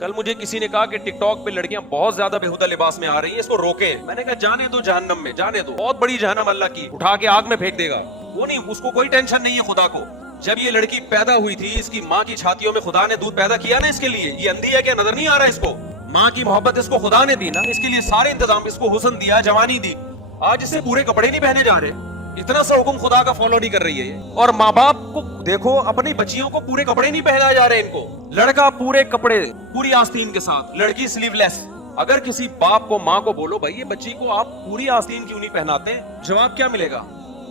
کل مجھے کسی نے کہا کہ ٹک ٹاک پہ لڑکیاں بہت زیادہ بےہودہ لباس میں آ رہی ہیں، اس کو روکے. میں نے کہا جانے دو جہنم میں، جانے دو، بہت بڑی جہنم اللہ کی، اٹھا کے آگ میں پھینک دے گا. وہ نہیں، اس کو کوئی ٹینشن نہیں ہے خدا کو. جب یہ لڑکی پیدا ہوئی تھی، اس کی ماں کی چھاتیوں میں خدا نے دودھ پیدا کیا نا اس کے لیے. یہ اندھی ہے کیا؟ نظر نہیں آ رہا اس کو؟ ماں کی محبت اس کو خدا نے دی نا، اس کے لیے سارے انتظام، اس کو حسن دیا، جوانی دی. آج اسے پورے کپڑے نہیں پہنے جا رہے، اتنا سا حکم خدا کا فالو نہیں کر رہی ہے یہ. اور ماں باپ کو دیکھو، اپنی بچیوں کو پورے کپڑے نہیں پہنائے جا رہے. ان کو لڑکا پورے کپڑے، پوری آستین کے ساتھ، لڑکی سلیو لیس. اگر کسی باپ کو، ماں کو بولو بھائی یہ بچی کو آپ پوری آستین کیوں نہیں پہناتے، جواب کیا ملے گا؟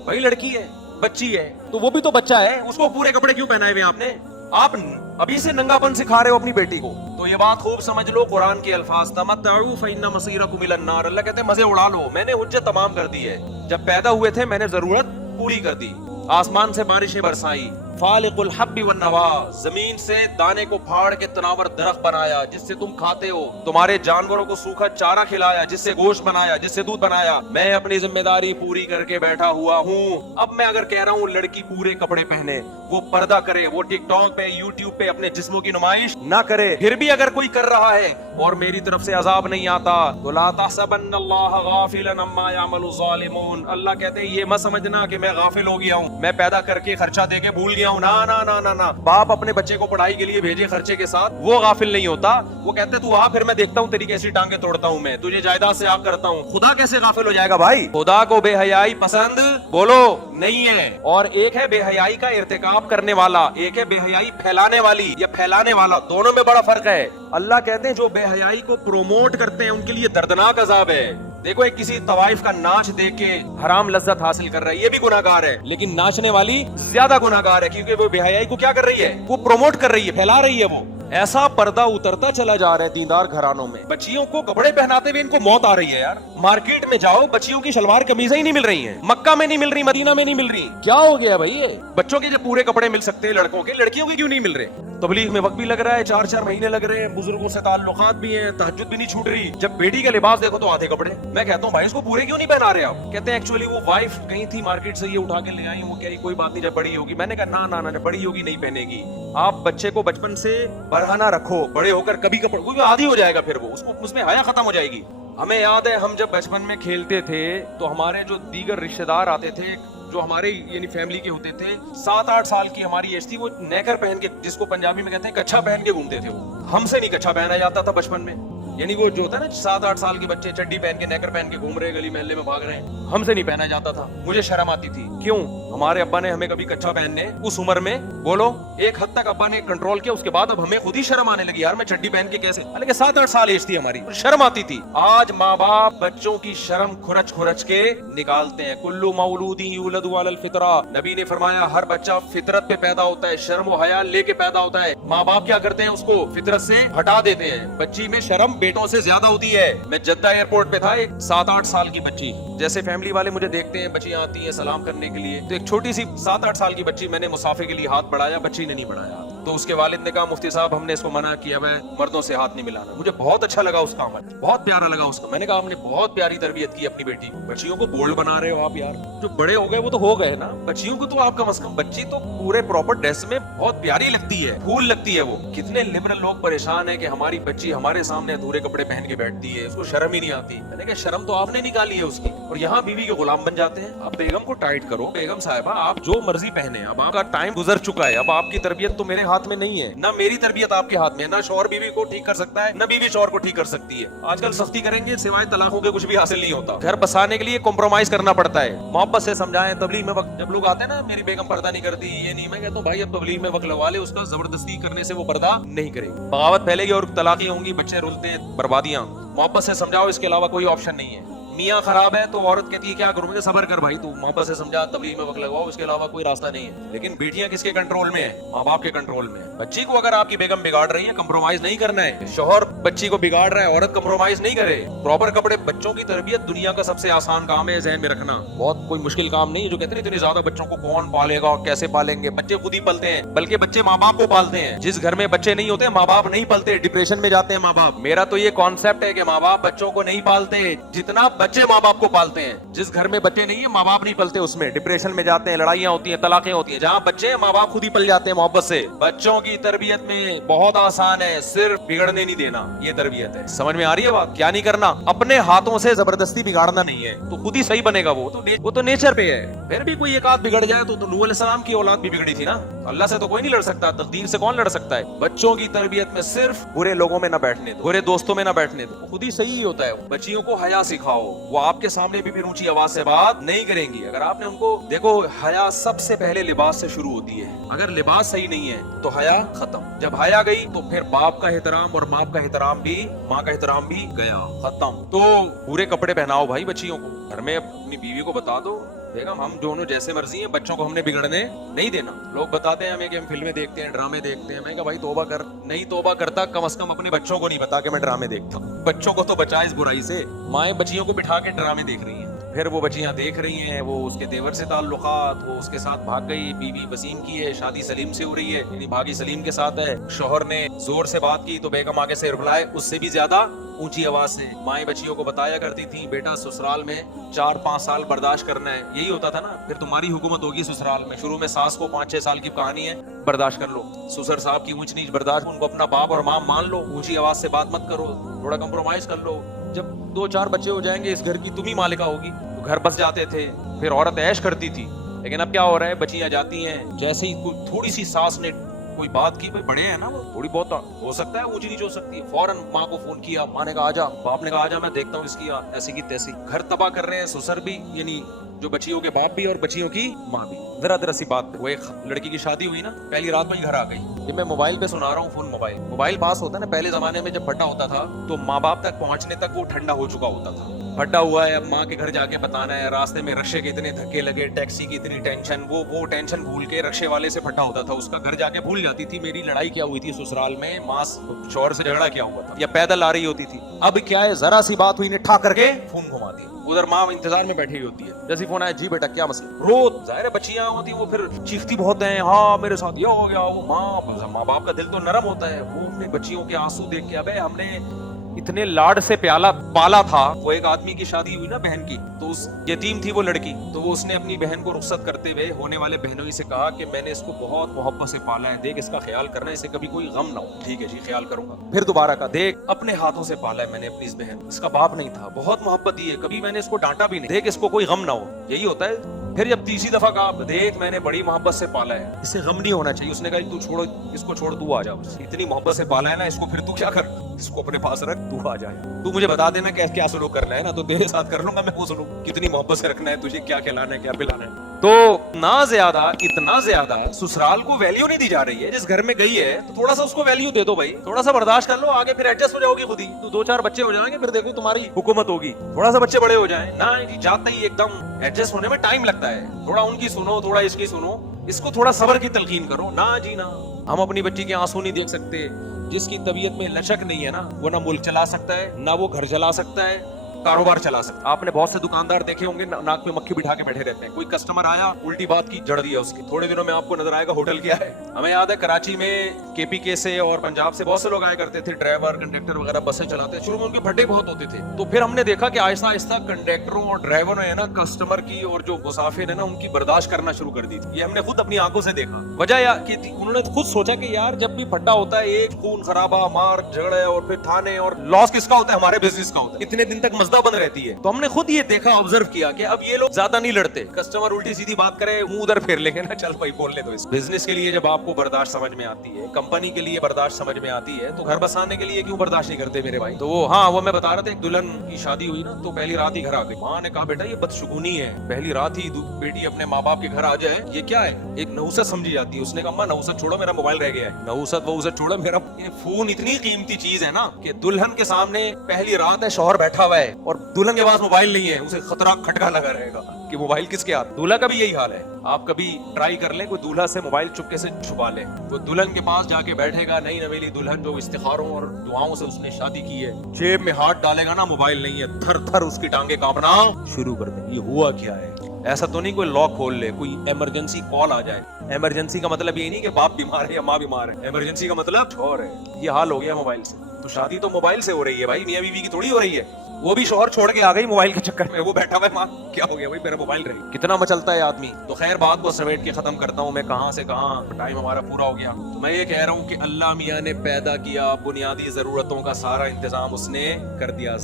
بھائی لڑکی ہے، بچی ہے تو وہ بھی تو بچہ ہے، اس کو پورے کپڑے کیوں پہنائے ہوئے آپ نے؟ آپ ابھی سے ننگا پن سکھا رہے ہو اپنی بیٹی کو. تو یہ بات خوب سمجھ لو، قرآن کے الفاظ تمتعوا فإن مصيركم إلى النار. اللہ کہتے ہیں مزے اڑا لو، میں نے حجت تمام کر دی ہے. جب پیدا ہوئے تھے میں نے ضرورت پوری کر دی، آسمان سے بارشیں برسائی، فالق الحب والنوا، زمین سے دانے کو پھاڑ کے تناور درخت بنایا جس سے تم کھاتے ہو، تمہارے جانوروں کو سوکھا چارہ کھلایا جس سے گوشت بنایا، جس سے دودھ بنایا. میں اپنی ذمہ داری پوری کر کے بیٹھا ہوا ہوں. اب میں اگر کہہ رہا ہوں لڑکی پورے کپڑے پہنے، وہ پردہ کرے، وہ ٹک ٹاک پہ، یوٹیوب پہ اپنے جسموں کی نمائش نہ کرے، پھر بھی اگر کوئی کر رہا ہے اور میری طرف سے عذاب نہیں آتا تو لا تحسبن اللہ غافلا عما يعمل الظالمون. اللہ کہتے ہیں یہ مت سمجھنا کہ میں غافل ہو گیا ہوں، میں پیدا کر کے خرچہ دے کے بھول گیا ہوں. نا نا نا نا نا. باپ اپنے بچے کو پڑھائی کے لیے بھیجے خرچے کے ساتھ، وہ غافل نہیں ہوتا. وہ کہتے تو آ، پھر میں دیکھتا ہوں تیری کیسی ٹانگیں توڑتا ہوں، میں تجھے جائیداد سے آگ کرتا ہوں. خدا کیسے غافل ہو جائے گا بھائی؟ خدا کو بے حیائی پسند بولو نہیں ہے. اور ایک ہے بے حیائی کا ارتکاب کرنے والا، ایک ہے بے حیائی پھیلانے والی یا پھیلانے والا. دونوں میں بڑا فرق ہے. اللہ کہتے ہیں جو بے حیائی کو پروموٹ کرتے ہیں ان کے لیے دردناک عذاب ہے. دیکھو ایک کسی طوائف کا ناچ دیکھ کے حرام لذت حاصل کر رہا ہے، یہ بھی گناہگار ہے، لیکن ناچنے والی زیادہ گناہگار ہے کیونکہ وہ بے حیائی کو کیا کر رہی ہے؟ وہ پروموٹ کر رہی ہے، پھیلا رہی ہے. وہ ایسا پردہ اترتا چلا جا رہا ہے دیندار گھرانوں میں. بچیوں کو کپڑے پہناتے ہوئے ان کو موت آ رہی ہے یار. مارکیٹ میں جاؤ، بچیوں کی شلوار قمیضیں ہی نہیں مل رہی ہیں، مکہ میں نہیں مل رہی، مدینہ میں نہیں مل رہی. کیا ہو گیا بھائی؟ یہ بچوں کے جب پورے کپڑے مل سکتے ہیں لڑکوں کے، لڑکیوں کے کیوں نہیں مل رہے؟ تبلیغ میں وقت بھی لگ رہا ہے، 4 مہینے لگ رہے ہیں، بزرگوں سے تعلقات بھی ہیں، تہجد بھی نہیں چھوٹ رہی. جب بیٹی کا لباس دیکھو تو آدھے کپڑے. میں کہتا ہوں بھائی اس کو پورے کیوں نہیں پہنا رہے آپ؟ کہتے ہیں ایکچولی وہ وائف کہیں تھی مارکیٹ سے، یہ اٹھا کے لے آئی، وہ کہہ رہی کوئی بات نہیں جب بڑی ہوگی. میں نے کہا نا نا، جب بڑی ہوگی نہیں پہنے گی. آپ بچے کو بچپن سے برہنہ رکھو، بڑے ہو کر کبھی کپڑے، وہ عادی ہو جائے گا، پھر وہ اس میں حیا ختم ہو جائے گی. ہمیں یاد ہے ہم جب بچپن میں کھیلتے تھے تو ہمارے جو دیگر رشتہ دار آتے تھے جو ہمارے یعنی فیملی کے ہوتے تھے، 7-8 سال کی ہماری ایج تھی، وہ نیکر پہن کے، جس کو پنجابی میں کہتے ہیں کچھا پہن کے گھومتے تھے. وہ ہم سے نہیں کچھا پہنا جاتا تھا بچپن میں. یعنی وہ جو ہوتا ہے نا 7-8 سال کے بچے چڈی پہن کے، نیکر پہن کے گھوم رہے، گلی محلے میں بھاگ رہے ہیں، ہم سے نہیں پہنا جاتا تھا. مجھے شرم آتی تھی. کیوں؟ ہمارے ابا نے ہمیں کبھی کچھا پہننے اس عمر میں، بولو ایک حد تک ابا نے کنٹرول کیا، اس کے بعد اب ہمیں خود ہی شرم آنے لگی یار میں چڈی پہن کے کیسے، حالانکہ 7-8 سال ایج تھی ہماری، شرم آتی تھی. آج ماں باپ بچوں کی شرم کھرچ کے نکالتے ہیں. کلو مولود یولد علی الفطرہ، نبی نے فرمایا ہر بچہ فطرت پہ پیدا ہوتا ہے، شرم و حیا لے کے پیدا ہوتا ہے. ماں باپ کیا کرتے ہیں؟ اس کو فطرت سے ہٹا دیتے ہیں. بچی میں شرم بیٹوں سے زیادہ ہوتی ہے. میں جدہ ایئرپورٹ پہ تھا، ایک 7-8 سال کی بچی، جیسے فیملی والے مجھے دیکھتے ہیں بچیاں آتی ہیں سلام کرنے کے لیے، تو ایک چھوٹی سی 7-8 سال کی بچی، میں نے مسافے کے لیے ہاتھ بڑھایا، بچی نے نہیں بڑھایا. تو اس کے والد نے کہا مفتی صاحب ہم نے اس کو منع کیا ہے مردوں سے ہاتھ نہیں ملانا. مجھے بہت اچھا لگا اس کا عمل، بہت پیارا لگا اس کا. میں نے کہا ہم نے بہت پیاری تربیت کی اپنی بیٹی کو. بچیوں کو بولڈ بنا رہے ہو آپ یار، جو بڑے ہو گئے وہ تو ہو گئے نا، بچیوں کو تو آپ کم از کم، بچی تو پورے پراپر ڈریس میں بہت پیاری لگتی ہے، پھول لگتی ہے. وہ کتنے لبرل لوگ پریشان ہیں کہ ہماری بچی ہمارے سامنے ادھورے کپڑے پہن کے بیٹھتی ہے، اس کو شرم ہی نہیں آتی. میں نے کہا شرم تو آپ نے نکالی ہے اس کی، اور یہاں بیوی کے غلام بن جاتے ہیں. آپ بیگم کو ٹائٹ کرو، بیگم صاحبہ آپ جو مرضی پہنے، اب آپ کا ٹائم گزر چکا ہے، اب آپ کی تربیت تو میرے ہاتھ میں نہیں ہے، نہ میری تربیت آپ کے ہاتھ میں ہے، نہ شوہر بیوی کو ٹھیک کر سکتا ہے، نہ بیوی شوہر کو ٹھیک کر سکتی ہے. آج کل سختی کریں گے سوائے طلاقوں کے کچھ بھی حاصل نہیں ہوتا. گھر بسانے کے لیے کمپرومائز کرنا پڑتا ہے. محبت سے سمجھائیں. تبلیغ میں وقت جب لوگ آتے ہیں نا میری بیگم پردہ نہیں کرتی، یہ نہیں، میں کہتا ہوں بھائی اب تبلیغ میں وقت لگوا لے، اس کا زبردستی کرنے سے وہ پردہ نہیں کرے گی. بغاوت پھیلے گی اور طلاقیں ہوں گی، بچے رلتے ہیں، بربادیاں. محبت سے سمجھاؤ، اس کے علاوہ کوئی آپشن نہیں ہے. میاں خراب ہے تو عورت کہتی ہے کیا کروں میں، صبر کر بھائی، تو محبت سے سمجھا، تبلیغ میں وقت لگواؤ، اس کے علاوہ کوئی راستہ نہیں ہے. لیکن بیٹیاں کس کے کنٹرول میں ہیں؟ ماں باپ کے کنٹرول میں. بچی کو اگر آپ کی بیگم بگاڑ رہی ہے، کمپرومائز نہیں کرنا ہے. شوہر بچی کو بگاڑ رہا ہے، عورت کمپرومائز نہیں کرے. پراپر کپڑے. بچوں کی تربیت دنیا کا سب سے آسان کام ہے، ذہن میں رکھنا، بہت کوئی مشکل کام نہیں. جو کہتے ہیں اتنے زیادہ بچوں کو کون پالے گا اور کیسے پالیں گے، بچے خود ہی پلتے ہیں، بلکہ بچے ماں باپ کو پالتے ہیں. جس گھر میں بچے نہیں ہوتے ماں باپ نہیں پلتے، ڈپریشن میں جاتے ہیں ماں باپ. میرا تو یہ کانسیپٹ ہے کہ ماں باپ بچوں کو نہیں پالتے، جتنا बच्चे माँ बाप को पालते हैं। जिस घर में बच्चे नहीं है, माँ बाप नहीं पलते, उसमें डिप्रेशन में जाते हैं, लड़ाइयाँ होती हैं, तलाकें होती हैं। जहाँ बच्चे हैं, माँ बाप खुद ही पल जाते हैं मोहब्बत से। बच्चों की तरबियत में बहुत आसान है, सिर्फ बिगड़ने नहीं देना, ये तरबियत है। समझ में आ रही है बात? क्या नहीं करना, अपने हाथों से जबरदस्ती बिगाड़ना नहीं है, तो खुद ही सही बनेगा। वो तो नेचर पे है। फिर भी कोई एक आध बिगड़ जाए तो नूह अलैहिस्सलाम की औलाद भी बिगड़ी थी ना। अल्लाह से तो कोई नहीं लड़ सकता, तकदीर से कौन लड़ सकता है। बच्चों की तरबियत में सिर्फ बुरे लोगों में ना बैठने दो, बुरे दोस्तों में ना बैठने दो, खुद ही सही होता है। बच्चियों को हया सिखाओ, वो आपके सामने भी फिर ऊंची आवाज से बात नहीं करेंगी। अगर आपने उनको देखो, हया सबसे पहले लिबास से शुरू होती है। अगर लिबास सही नहीं है तो हया खत्म। जब हया गई तो फिर बाप का एहतराम और माँ का एहतराम भी, माँ का एहतराम भी गया, खत्म। तो पूरे कपड़े पहनाओ भाई बच्चियों को। घर में अपनी बीवी को बता दो, बेगम हम दोनों जैसे मर्जी हैं, बच्चों को हमने बिगड़ने नहीं देना। लोग बताते हैं हमें कि हम फिल्में देखते हैं, ड्रामे देखते हैं। मैं कहा भाई तौबा कर। नहीं तौबा करता, कम से कम अपने बच्चों को नहीं बता के मैं ड्रामे देखता हूँ। बच्चों को तो बचा इस बुराई से। माएँ बच्चियों को बिठा के ड्रामे देख रही हैं, फिर वो बच्चियां देख रही हैं, वो उसके देवर से ताल्लुकात, वो उसके साथ भाग गई। बीवी वसीम की है, शादी सलीम से हो रही है, यानी भागी सलीम के साथ है। शोहर ने जोर से बात की तो बेगम आगे से रिप्लाई उससे भी ज्यादा ऊंची आवाज से। माएँ बच्चियों को बताया करती थी, बेटा ससुराल में 4-5 साल बर्दाश्त करना है। यही होता था ना, फिर तुम्हारी हुकूमत होगी ससुराल में। शुरू में सास को 5-6 साल की कहानी है, बर्दाश्त कर लो। ससुर साहब की ऊंच नीच बर्दाश्त, उनको अपना बाप और माँ मान लो, ऊंची आवाज से बात मत करो, थोड़ा कंप्रोमाइज कर लो। जब 2-4 बच्चे हो जाएंगे, इस घर की तुम ही मालिका होगी। तो घर बस जाते थे, फिर औरत ऐश करती थी। लेकिन अब क्या हो रहा है, बच्चियां जाती हैं, जैसे ही थोड़ी सी सास ने कोई बात की, भाई बड़े हैं ना, वो थोड़ी बहुत हो सकता है ऊंची नीच हो सकती है, फौरन माँ को फोन किया, माँ ने कहा आजा, बाप ने कहा आजा, मैं देखता हूँ इसकी ऐसी की तैसी। घर तबाह कर रहे हैं ससुर भी, यानी जो बच्चियों के बाप भी और बच्चियों की माँ भी। जरा सी बात, वो एक लड़की की शादी हुई ना, पहली रात में घर आ गई। ये मैं मोबाइल पे सुना रहा हूँ, फोन मोबाइल पास होता है ना, पहले जमाने में जब भट्टा होता था तो माँ बाप तक पहुंचने तक वो ठंडा हो चुका होता था। भट्टा हुआ है, अब माँ के घर जाके बताना है, रास्ते में रक्षे के इतने धक्के लगे, टैक्सी की इतनी टेंशन, वो टेंशन भूल के रक्षे वाले से भट्टा होता था, उसका घर जाके भूल जाती थी मेरी लड़ाई क्या हुई थी ससुराल में, माँ शौहर से झगड़ा क्या हुआ था, या पैदल आ रही होती थी। अब क्या है, जरा सी बात हुई ने ठा करके फोन घुमा दिया। उधर माँ इंतजार में बैठी हुई होती है, जैसे फोन आया, जी बेटा क्या मसला, रो। जाहिर है बच्चियां होती वो फिर चीखती बहुत हैं, हाँ मेरे साथ ये हो गया, वो माँ बाप का दिल तो नरम होता है। वो अपने बच्चियों के आंसू देख के, अबे हमने इतने लाड से पाला था। वो एक आदमी की शादी हुई ना बहन की, तो उस यतीम थी वो लड़की, तो वो उसने अपनी बहन को रुखसत करते हुए होने वाले बहनोई से कहा कि मैंने इसको बहुत मोहब्बत से पाला है, देख इसका ख्याल करना, इसे कभी कोई गम ना हो। ठीक है जी, ख्याल करूंगा। फिर दोबारा कहा, देख अपने हाथों से पाला है मैंने अपनी इस बहन, इसका बाप नहीं था, बहुत मोहब्बत दी है, कभी मैंने इसको डांटा भी नहीं, देख इसको कोई गम ना हो। यही होता है। फिर जब तीसरी दफा कहा, देख मैंने बड़ी मोहब्बत से पाला है, इसे गम नहीं होना चाहिए। उसने कहा तू छोड़ो इसको, छोड़ तू आ जा, इतनी मोहब्बत से पाला है ना इसको, फिर तू क्या कर, इसको अपने पास रख, तू आ जाए, तू मुझे बता देना क्या सलूक करना है ना, तो तेरे साथ कर लूंगा मैं वो सलूक, कितनी मोहब्बत से रखना है तुझे, क्या खिलाना है क्या पिलाना है। तो ना ज्यादा, इतना ज्यादा ससुराल को वैल्यू नहीं दी जा रही है। जिस घर में गई है तो थोड़ा सा उसको वैल्यू दे दो भाई, थोड़ा सा बर्दाश्त कर लो, आगे फिर एडजस्ट हो जाओगी खुद ही। तो 2-4 बच्चे हो जाएंगे, फिर देखो तुम्हारी हुकूमत होगी। थोड़ा सा बच्चे बड़े हो जाएं ना, जाते ही एकदम एडजस्ट होने में टाइम लगता है। थोड़ा उनकी सुनो, थोड़ा इसकी सुनो, इसको थोड़ा सब्र की तलकीन करो। ना जी ना, हम अपनी बच्ची के आंसू नहीं देख सकते। जिसकी तबीयत में लचक नहीं है ना, वो ना मुल्क चला सकता है, ना वो घर चला सकता है, कारोबार चला सकता है। आपने बहुत से दुकानदार देखे होंगे, नाक में मक्खी बिठा के बैठे रहते हैं। कोई कस्टमर आया, उल्टी बात की, जड़ दिया उसकी। थोड़े दिनों में आपको नजर आएगा होटल क्या है। हमें याद है कराची में केपीके से और पंजाब से बहुत से लोग आया करते थे, ड्राइवर कंडक्टर वगैरह बसें चलाते। शुरू में उनके भड्डे बहुत होते थे, तो फिर हमने देखा कि आहिस्ता आहिस्ता कंडक्टरों और ड्राइवरों ने ना कस्टमर की और जो मुसाफिर है ना उनकी बर्दाश्त करना शुरू कर दी थी। ये हमने खुद अपनी आंखों से देखा। वजह कि उन्होंने खुद सोचा कि यार जब भी भड्डा होता है, एक खून खराबा, मार झगड़े और फिर थाने, और लॉस किसका होता है, हमारे बिजनेस का होता है। इतने दिन तक मजदा बंद रहती है। तो हमने खुद ये देखा, ऑब्जर्व किया कि अब ये लोग ज्यादा नहीं लड़ते। कस्टमर उल्टी सीधी बात करे, मुंह उधर फेर लेंगे ना, चल भाई बोल ले। तो इस बिजनेस के लिए जब आपको बर्दाश्त समझ में आती है, कंपनी के लिए बर्दाश्त समझ में आती है, तो घर बसाने के लिए क्यों बर्दाश्त नहीं करते मेरे भाई। तो वो मैं बता रहा था, एक दुल्हन की शादी हुई ना, तो पहली रात ही घर आ गई। माँ ने कहा बेटा ये बदशगुनी है, पहली रात ही बेटी अपने माँ बाप के घर आ जाए, ये क्या है, एक नहुसत समझी जाती है। उसने कहा अम्मा नहुसत छोड़ो, मेरा मोबाइल रह गया है। नहुसत वहुसत छोड़ो, मेरा फोन इतनी कीमती चीज है ना कि दुल्हन के सामने पहली रात है, शौहर बैठा हुआ है और दुल्हन के पास मोबाइल नहीं है, उसे खतरा खटका लगा रहेगा कि मोबाइल किसके हाथ। दूल्हा का भी यही हाल है। आप कभी ट्राई कर लें, कोई दूल्हा से मोबाइल चुपके से छुपा ले, वो दुल्हन के पास जाके बैठेगा, नई नवेली दुल्हन जो इस्तिखारों और दुआओं से उसने शादी की है, जेब में हाथ डालेगा ना, मोबाइल नहीं है, थर थर उसकी टांगे कांपना शुरू कर दे। ये हुआ क्या है? ऐसा तो नहीं कोई लॉक खोल ले, कोई इमरजेंसी कॉल आ जाए। इमरजेंसी का मतलब ये नहीं कि बाप बीमार है या माँ बीमार है, इमरजेंसी का मतलब और है। ये हाल हो गया मोबाइल से। तो शादी तो मोबाइल से हो रही है भाई, मियां बीवी की थोड़ी हो रही है। वो भी शोहर छोड़ के आ गई मोबाइल के चक्कर में, वो बैठा हुआ है माँ क्या हो गया भाई मेरा मोबाइल रही। कितना मचलता है आदमी। तो खैर बात को समेट के खत्म करता हूँ, मैं कहाँ से कहाँ, टाइम हमारा पूरा हो गया। तो मैं ये कह रहा हूँ कि अल्लाह मियाँ ने पैदा किया, बुनियादी जरूरतों का सारा इंतजाम उसने कर दिया।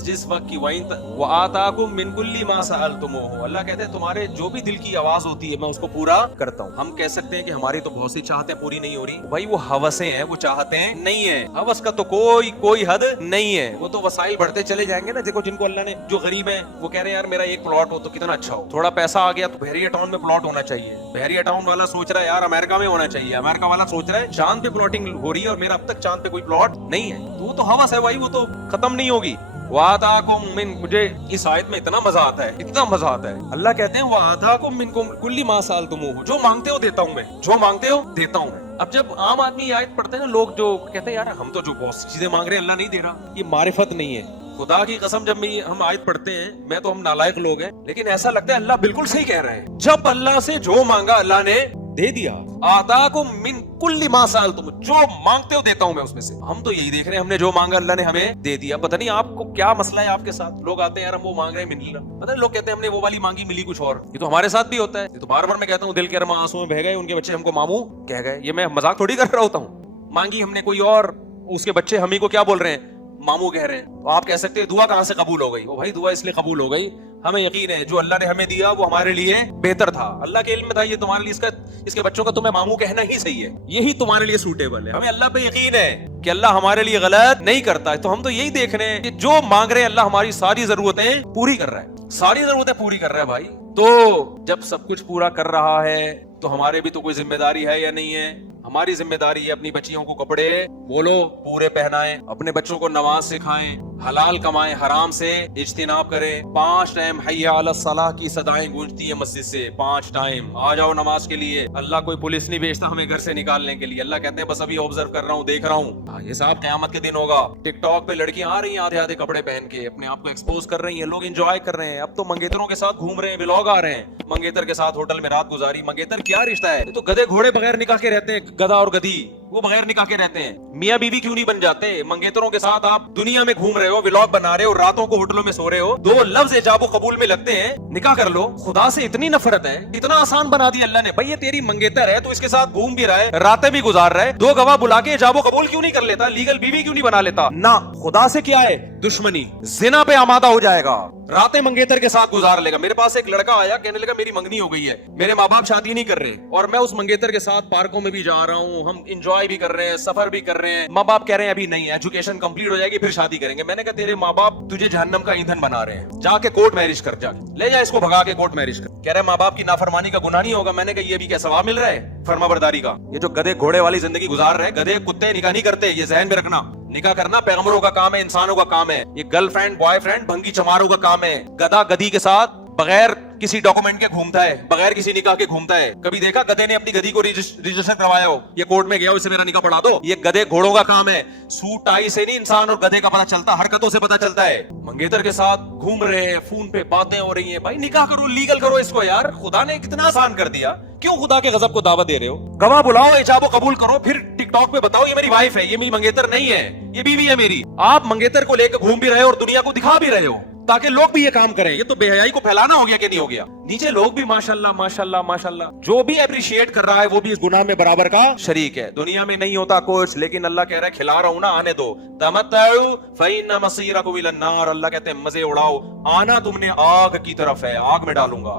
जिस वक्त की वो आताकुम मिन कुल्ली मा सअलतुमूहु, अल्लाह कहते हैं तुम्हारे जो भी दिल की आवाज होती है मैं उसको पूरा करता हूँ। हम कह सकते हैं कि हमारी तो बहुत सी चाहतें पूरी नहीं हो रही भाई, वो हवसें हैं, वो चाहतें नहीं है। हवस का तो कोई हद नहीं है, वो तो वसाइल बढ़ते चले जाएंगे ना। देखो जिनको अल्लाह ने, जो गरीब है वो कह रहे हैं यार मेरा एक प्लॉट हो तो कितना अच्छा हो, थोड़ा पैसा आ गया तो बहरिया टाउन में प्लॉट होना चाहिए। बहरिया टाउन वाला सोच रहा है यार अमेरिका में होना चाहिए, अमेरिका वाला सोच रहा है चांद पे प्लॉटिंग हो रही है और मेरा अब तक चांद पे कोई प्लॉट नहीं है। तो वो तो हवस है भाई, वो तो खत्म नहीं होगी। मुझे इस आयत में इतना मजा आता है, इतना मजा आता है। अल्लाह कहते हैं वाताकुम मिन कुल्ली मा सअलतुमूहु, जो मांगते हो देता हूं मैं, जो मांगते हो देता हूं मैं। अब जब आम आदमी ये आयत पढ़ते हैं ना, लोग जो कहते हैं यार हम तो जो बहुत सी चीजें मांग रहे हैं अल्लाह नहीं दे रहा, ये मारिफत नहीं है। खुदा की कसम जब हम आयत पढ़ते हैं, मैं तो हम नालायक लोग हैं, लेकिन ऐसा लगता है अल्लाह बिल्कुल सही कह रहे हैं। जब अल्लाह से जो मांगा अल्लाह ने दे दिया। आताकुम मिन कुल्ली मा सअलतुम, जो मांगते हो देता हूं मैं उसमें से। हम तो यही देख रहे हैं, हमने जो मांगा अल्लाह ने हमें दे दिया। पता नहीं आपको क्या मसला है आपके साथ। लोग आते हैं यार हम वो मांग रहे हैं मिल रहा, पता नहीं लोग कहते हैं हमने वो वाली मांगी मिली कुछ और। ये तो हमारे साथ भी होता है। ये तो बार बार मैं कहता हूँ दिल के अरमां आंसू में बह गए, उनके बच्चे हमको मामू कह गए। ये मैं मजाक थोड़ी कर रहा होता हूँ। मांगी हमने कोई और, उसके बच्चे हम ही को क्या बोल रहे हैं, मामू कह रहे हैं। तो आप कह सकते हैं दुआ कहां से कबूल हो गई। ओ भाई दुआ इसलिए कबूल हो गई, हमें यकीन है जो अल्लाह ने हमें दिया वो हमारे लिए बेहतर था। अल्लाह के इल्म में था ये तुम्हारे लिए, इसके बच्चों का तुम्हें मामू कहना ही सही है, यही तुम्हारे लिए सूटेबल है। हमें अल्लाह पे यकीन है कि अल्लाह हमारे लिए गलत नहीं करता है। तो हम तो यही देख रहे हैं कि जो मांग रहे हैं अल्लाह हमारी सारी जरूरतें पूरी कर रहा है, सारी जरूरतें पूरी कर रहा है भाई। तो जब सब कुछ पूरा कर रहा है तो हमारे भी तो कोई जिम्मेदारी है या नहीं है। हमारी जिम्मेदारी है अपनी बच्चियों को कपड़े बोलो पूरे पहनाएं, अपने बच्चों को नमाज सिखाएं, हलाल कमाएं, हराम से इज्तिनाब करें। 5 टाइम हय्या अला सलाह की सदाएं गूंजती हैं मस्जिद से, 5 टाइम आ जाओ नमाज के लिए। अल्लाह कोई पुलिस नहीं भेजता हमें घर से निकालने के लिए। अल्लाह कहते हैं बस अभी ऑब्जर्व कर रहा हूँ, देख रहा हूँ। ये साहब क़यामत के दिन होगा। टिकटॉक पे लड़कियां आ रही हैं आधे आधे कपड़े पहन के, अपने आप को एक्सपोज कर रही हैं, लोग एंजॉय कर रहे हैं। अब तो मंगेतरों के साथ घूम रहे हैं, व्लॉग आ रहे हैं, मंगेतर के साथ होटल में रात गुजारी। मंगेतर क्या रिश्ता है, तो गधे घोड़े बगैर निकाह के रहते हैं, गधा और गधी वो बगैर निकाह के रहते हैं। मियां बीवी क्यों नहीं बन जाते। मंगेतरों के साथ आप दुनिया में घूम रहे हो, व्लॉग बना रहे हो, रातों को होटलों में सो रहे हो, 2 लफ्ज इजाबो कबूल में लगते हैं, निकाह कर लो। खुदा से इतनी नफरत है, इतना आसान बना दिया अल्लाह ने। भाई ये तेरी मंगेतर है, तो इसके साथ घूम भी रहा है, रातें भी गुजार रहा है, 2 गवाह बुला के इजाबो कबूल क्यों नहीं कर लेता, लीगल बीवी क्यों नहीं बना लेता। ना, खुदा से क्या है दुश्मनी, जिना पे आमादा हो जाएगा, रातें मंगेतर के साथ गुजार लेगा। मेरे पास एक लड़का आया, कहने लगा मेरी मंगनी हो गई है, मेरे माँ बाप शादी नहीं कर रहे और मैं उस मंगेतर के साथ पार्कों में भी जा रहा हूँ, हम इंजॉय भी कर रहे हैं, सफर भी कर रहे हैं। माँ बाप कह रहे हैं अभी नहीं, एजुकेशन कंप्लीट हो जाएगी फिर शादी करेंगे। मैंने कहा तेरे माँ बाप तुझे जहन्नम का ईंधन बना रहे हैं, जाके कोर्ट मैरिज कर, जाके ले जा इसको भगा के कोर्ट मैरिज कर। कह रहे माँ बाप की नाफरमानी का गुनाह नहीं होगा। मैंने कहा ये भी क्या सवाब मिल रहा है फर्माबरदारी का। ये जो गधे घोड़े वाली जिंदगी गुजार रहे हैं, गधे कुत्ते निकाह नहीं करते, ये जहन में रखना। निकाह करना पैगंबरों का काम है, इंसानों का काम है। ये गर्लफ्रेंड बॉयफ्रेंड भंगी चमारों का काम है। गधा गधी के साथ बगैर किसी डॉक्यूमेंट के घूमता है, बगैर किसी निकाह के घूमता है। कभी देखा गधे ने अपनी गधी को रजिस्ट्रेशन करवाया हो, ये कोर्ट में गया हो इसे मेरा निकाह पढ़ा दो। ये गधे घोड़ों का काम है। सूट टाई से नहीं इंसान और गधे का पता चलता, हरकतों से पता चलता है। मंगेतर के साथ घूम रहे हैं, फोन पे बातें हो रही हैं। भाई निकाह करो, लीगल करो इसको यार। खुदा ने कितना आसान कर दिया, क्यों खुदा के गजब को दावत दे रहे हो। गवाह बुलाओ, इजाबो कबूल करो, फिर टिकटॉक पे बताओ ये मेरी वाइफ है, ये मेरी मंगेतर नहीं है, ये बीवी है मेरी। आप मंगेतर को लेकर घूम भी रहे हो और दुनिया को दिखा भी रहे हो ताकि लोग भी ये काम करें। ये तो बेहयाई को फैलाना हो गया कि नहीं हो गया। नीचे लोग भी माशाल्लाह माशाल्लाह माशाल्लाह, जो भी अप्रिशिएट कर रहा है वो भी इस गुनाह में बराबर का शरीक है। दुनिया में नहीं होता कुछ, लेकिन अल्लाह कह रहा है खिला रहा हूं ना, आने दो। तमत्तउ फइन्ना मसीरकुम इलन नार, अल्लाह कहते हैं मजे उड़ाओ, आना तुमने आग की तरफ है, आग में डालूंगा,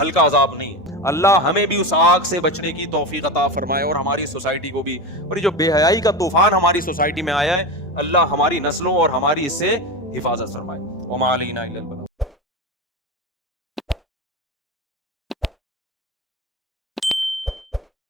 हल्का अजाब नहीं। अल्लाह हमें भी उस आग से बचने की तौफीक अता फरमाए और हमारी सोसाइटी को भी। और ये जो बेहयाई का तूफान हमारी सोसाइटी में आया है, अल्लाह हमारी नस्लों और हमारी इससे हिफाजत फरमाए। वमा अलैना इल्लल बलाग।